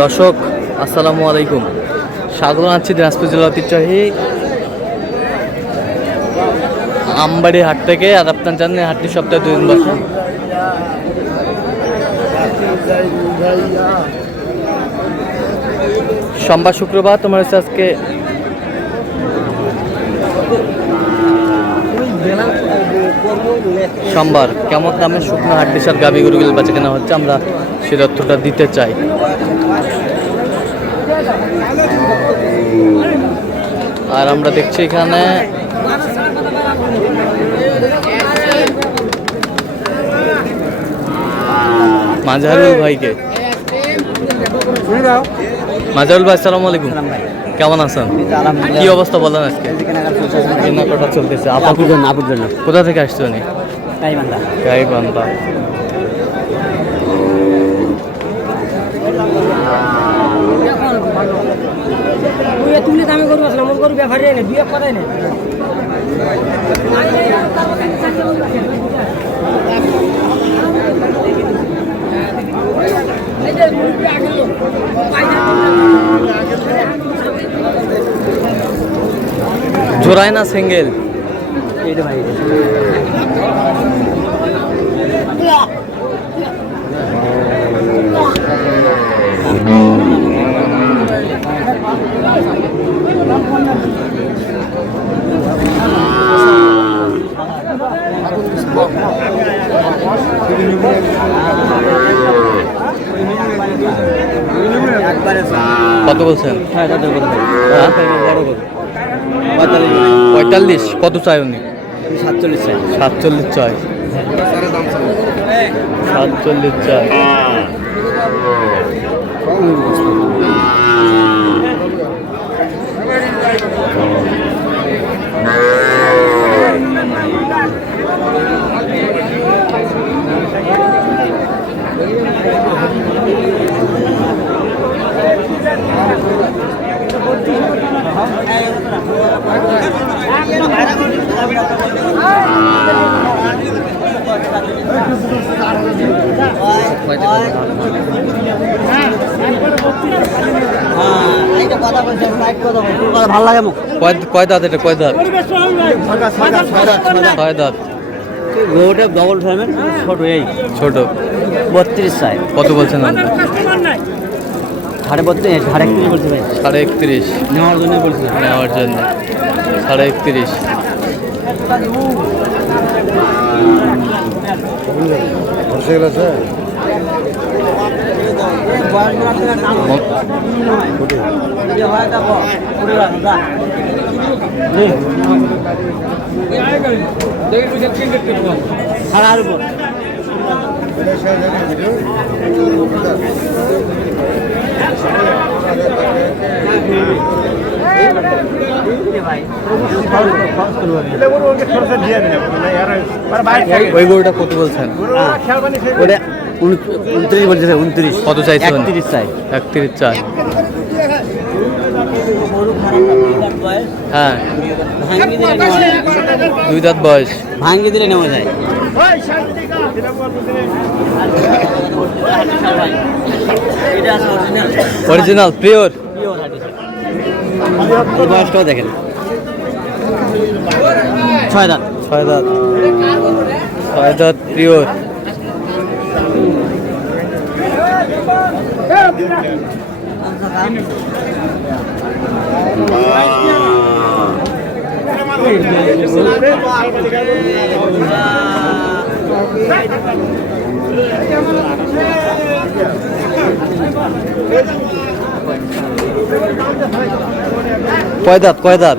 দর্শক আসসালামু আলাইকুম, স্বাগত জানাচ্ছি দিনাজপুর জেলা ঐতিহ্যবাহী আমবাড়ি হাট থেকে। আর আপনার জানেন হাটটি সপ্তাহে 2 দিন বসে। সোমবার শুক্রবার তোমার হচ্ছে আজকে সোমবার। কেমন দামে শুকনো হাড্ডি সার গাভী গরুগুলো বেচা কেনা হচ্ছে, আমরা সে তথ্যটা দিতে চাই। আর আমরা দেখছি এখানে মাজারুল ভাইকে। মাজারুল ভাই আসসালামু আলাইকুম, কেমন আছেন? কি অবস্থা বলেন আজকে? কেনাকাটা চলতেছে আপুর জন্য। কোথা থেকে আসছো? গাইবান্ধা। তুমি দামে করবো না, মন করবি ব্যাপারে না, দুই এক কথাই না। জোড়ায় না সিঙ্গেল? কত বলছেন? 45। কত চাই উনি? 47 চাই। 47 চাই। 47 চাই। ভালো লাগে মুখ। কয় দাঁত এটা? কয় দাঁত? 6 দাঁত। গরুটা ডবল ফ্রেমের, ছোট। এই ছোট। 32 চাই। কত বলছেন? 32.5, 31 বলছে ভাই। 31.5 নেওয়ার জন্য বলছে। নেওয়ার জন্য 31.5। ওই গরুটা কত বলছেন? ওটা 29 বলছে। 29। কত চাইছে? 31 চাই। 31 চাই। হ্যাঁ, 2 দাঁত বয়স। ভাঙ্গি দিলে নেওয়া যায়। Original pure. বয়সটাও দেখেন। 6 দাঁত। 6 দাঁত। 6 দাঁত পিওর। কয় দাঁত? 6 দাঁত।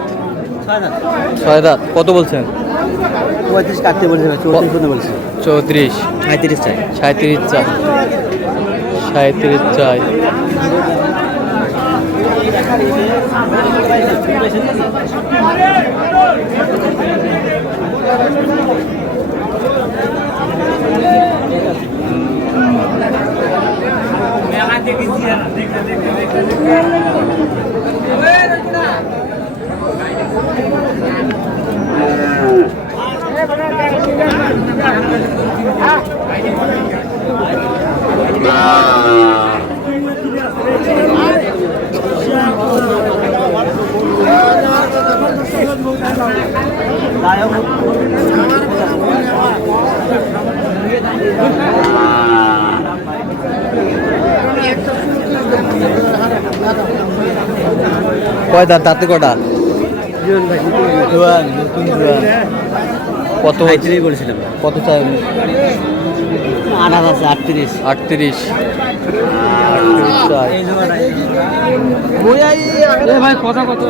6 দাঁত। কত বলছেন? 35 কাটতে বলছে। 34 বলছে। 34। 37 চাই। 37 চাই। 37 চাই। কয় দাঁত, দাঁতে কটা? জোয়ান, নতুন জোয়ান। কত বলেছিলাম? কত চাই? 38 38 ভাই কথা কত?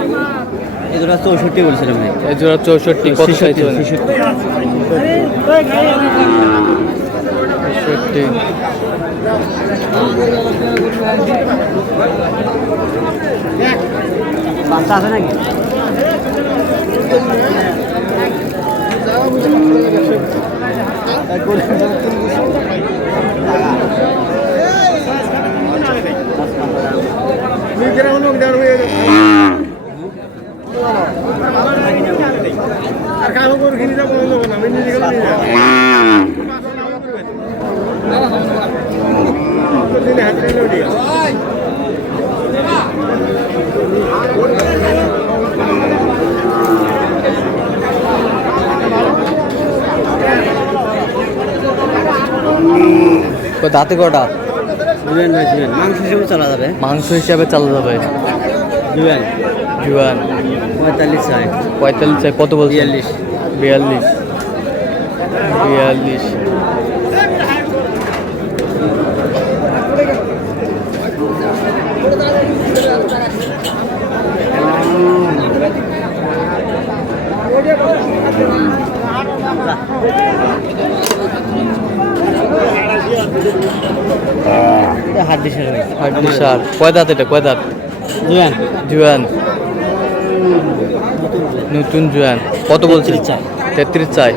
এই জোড়া 64 বলেছিলাম ভাই। এই জোড়া 64। কত চাইছে? 66। বাচ্চা আছে নাকি? দাঁতে কটা? জুয়ান ভাই, জুয়ান মাংস হিসেবে চালা যাবে। মাংস হিসাবে চালা যাবে। জুয়ান জুয়ান 45 চাই। 45 চাই। কত বলছে? 42 42। হাড্ডি সার ভাই। হাড্ডি সার। কয় দাঁত এটা? কয় দাঁত? জুয়ান জুয়ান, নতুন জুয়ান। কত বলছে? 33 চাই।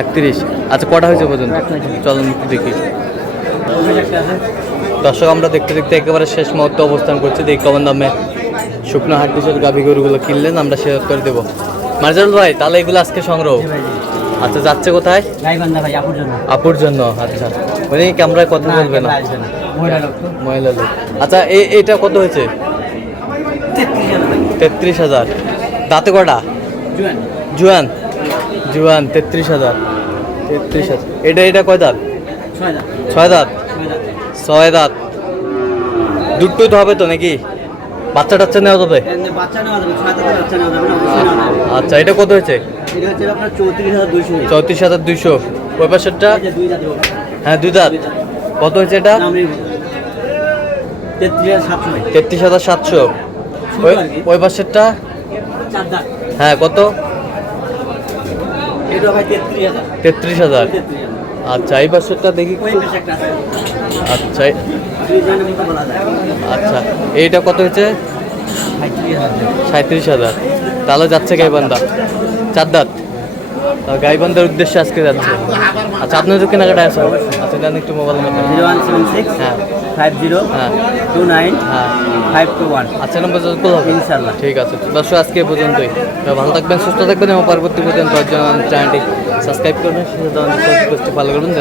31। আচ্ছা, কটা হয়েছে পর্যন্ত? চলুন একটু দেখি। দর্শক, আমরা দেখতে দেখতে একেবারে শেষ মুহূর্তে অবস্থান করছি। দেখি কেমন দামে শুকনো হাড্ডিসের গাভী গরুগুলো কিনলেন, আমরা শেয়ার করে দেবো। মার্জারুল ভাই, তাহলে এগুলো আজকে সংগ্রহ। আচ্ছা, যাচ্ছে কোথায়? গাইবান্ধা ভাই, আপুর জন্য। আপুর জন্য। আচ্ছা, মানে ক্যামেরায় কথা বলবে না, মহিলা লোক। আচ্ছা, এটা কত হয়েছে? 33,000। দাঁতে কটা? জুয়ান জুয়ান 33,000। 33,000। এটা কয় দাঁত? 6 দাঁত। 6 দাঁত। দুটো তো হবে তো নাকি? বাচ্চা টাচ্চা নেওয়া যাবে? বাচ্চা নেওয়া যাবে, 6 দাঁতের বাচ্চা নেওয়া যাবে না, অবশ্যই নেওয়া যাবে। আচ্ছা, এটা কত হয়েছে? এটা হচ্ছে আপনার 34,200। 34,200। ওই পাশেরটা? এই যে দুই দাঁতের। হ্যাঁ, 2 দাঁত। কত হয়েছে এটা? 33,700। 33,700। ওই পাশেরটা? 4 দাঁত। হ্যাঁ, কত? এটা ভাই 33,000। 33,000। আচ্ছা, এই পাশেরটা দেখি ওই একটু। পাশে একটা আছে। আচ্ছা, দুই জনের মতো বলা যায়। আচ্ছা, এইটা কত হয়েছে? 37,000। তাহলে যাচ্ছে গাইবান্ধা। 4 দাঁত। গাইবান্ধার উদ্দেশ্যে আজকে যাচ্ছে। আচ্ছা, আপনার তো কেনাকাটা আছে? আচ্ছা, জানি একটু মোবাইল নাম্বার। 0176 হ্যাঁ 50 হ্যাঁ 29 হ্যাঁ 521। আচ্ছা, নম্বর যত হবে ইনশাআল্লাহ। ঠিক আছে। তো দর্শক, আজকে এ পর্যন্তই। তো ভালো থাকবেন, সুস্থ থাকবেন এবং পরবর্তী পর্যন্ত চ্যানেলটি সাবস্ক্রাইব করবেন, সাথে ফলো করবেন।